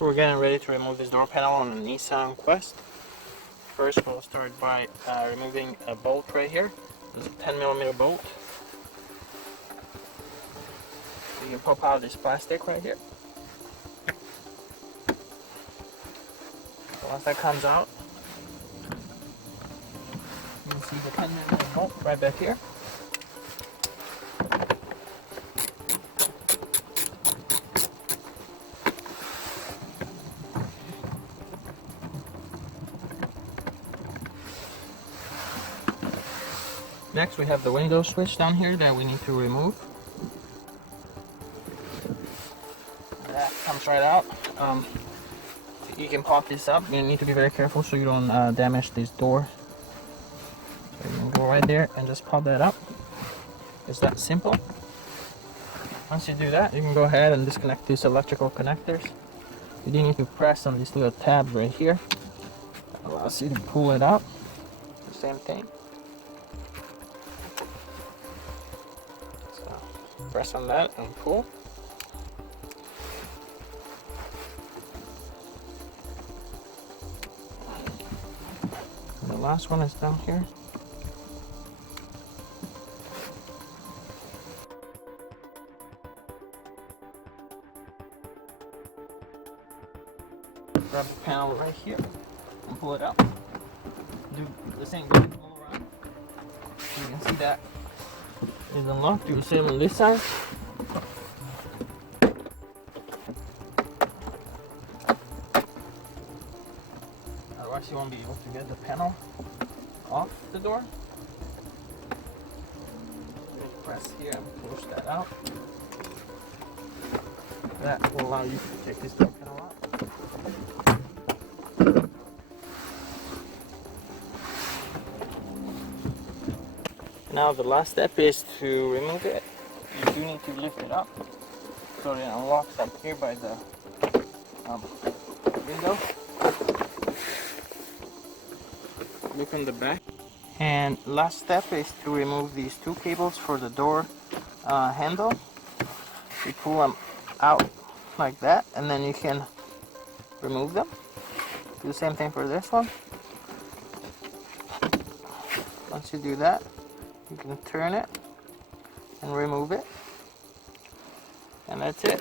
We're getting ready to remove this door panel on the Nissan Quest. First, we'll start by removing a bolt right here. This is a 10mm bolt. You can pop out this plastic right here. So once that comes out, you can see the 10mm bolt right back here. Next, we have the window switch down here that we need to remove. That comes right out. You can pop this up. You need to be very careful so you don't damage this door. So you can go right there and just pop that up. It's that simple. Once you do that, you can go ahead and disconnect these electrical connectors. You do need to press on these little tabs right here. That allows you to pull it out. The same thing. Press on that and pull. And the last one is down here. Grab the panel right here and pull it out. Do the same thing all around. So you can see that is unlocked. Do the same on this side. Otherwise you won't be able to get the panel off the door. Press here and push that out. That will allow you to take this door panel out. Now the last step is to remove it. You do need to lift it up so it unlocks up here by the window. Look on the back. And last step is to remove these two cables for the door handle. You pull them out like that and then you can remove them. Do the same thing for this one. Once you do that, you can turn it and remove it, and that's it.